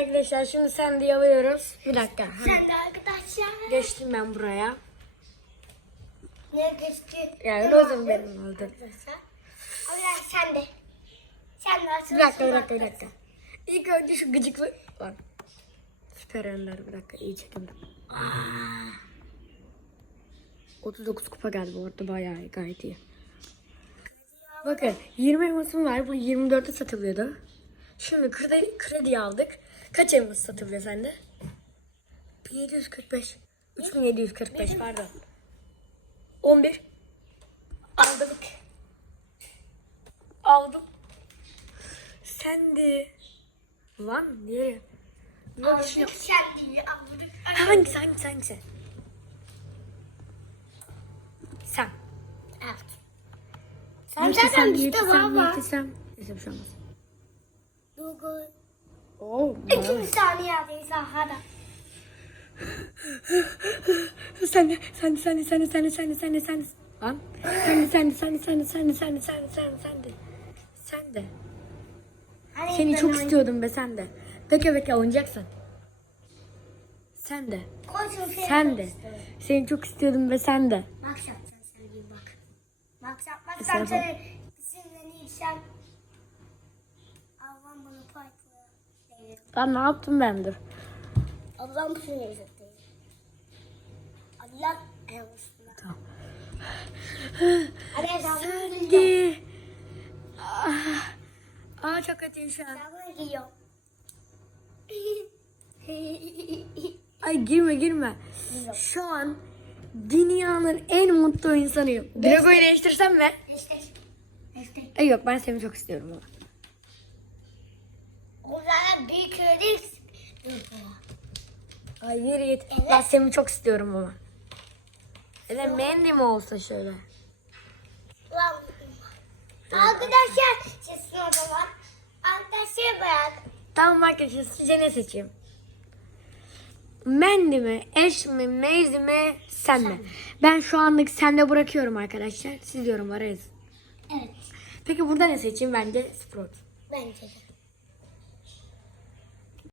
arkadaşlar şimdi sen diye alıyoruz. Bir dakika. Sen de arkadaşlar. Geçtim ben buraya. Ne geçti? Yani zaman benim oldu. Arkadaşlar. Sen de. Sen de asıl Bir dakika bir dakika bir dakika. İlk önce şu gıcıklı... Lan. Süper Ender bir dakika iyi. Aa. 39 kupa geldi bu arada bayağı iyi, gayet iyi. Bakın 20 elmasım var bu 24'e satılıyordu. Şimdi kredi, kredi aldık. Kaç elmas satılıyor sende? 1745. 3745 pardon. 11. Aldık. Aldım. Sen de. Lan nereye? Ne düşünüyor? Aldık sen de aldık. Hangisi hangisi hangisi? Sen. Evet. Sen zaten bizde var var. Neyse bir şey olmaz. Google. Oo. İkinci saniye adıysa hadi. Sen de sen de sen de sen de sen de sen de sen de sen de. Lan. Sen de sen de sen de sen de sen de sen de sen de sen de sen de. Sen de. Hani Seni çok istiyordum be sen de. Bekle bekle oynayacaksın. Sen de. Seni Sen de. istiyorum. Seni çok istiyordum be sen de. Bak sen sevdiğim bak. Bak Mesela sen seni bizimle neysen. Lan ne yaptım ben dur. Allah'ım şunu izleteyim. Allah üstüne. Tamam. Giyiyorum. Hadi. Ah. Aa çok kötüyüm şu an. Giyiyorum. Ay girme girme. Şu an dünyanın en mutlu insanıyım. Drago'yu değiştirsem mi? Destek. Destek. Ay yok ben seni çok istiyorum ama. Büyük. Ay yürü git. Evet. Ben seni çok istiyorum ama. De Mandy mi olsa şöyle. Lan. Arkadaşlar sesin o zaman. Arkadaşlar bırak. Tamam arkadaşlar sizce ne seçeyim? Mandy mi, Ash mi, Maze mi, sen mi? Ben şu anlık sende bırakıyorum arkadaşlar. Siz yorumlara yazın. Evet. Peki burada ne seçeyim? Bence Sprout. Bence de.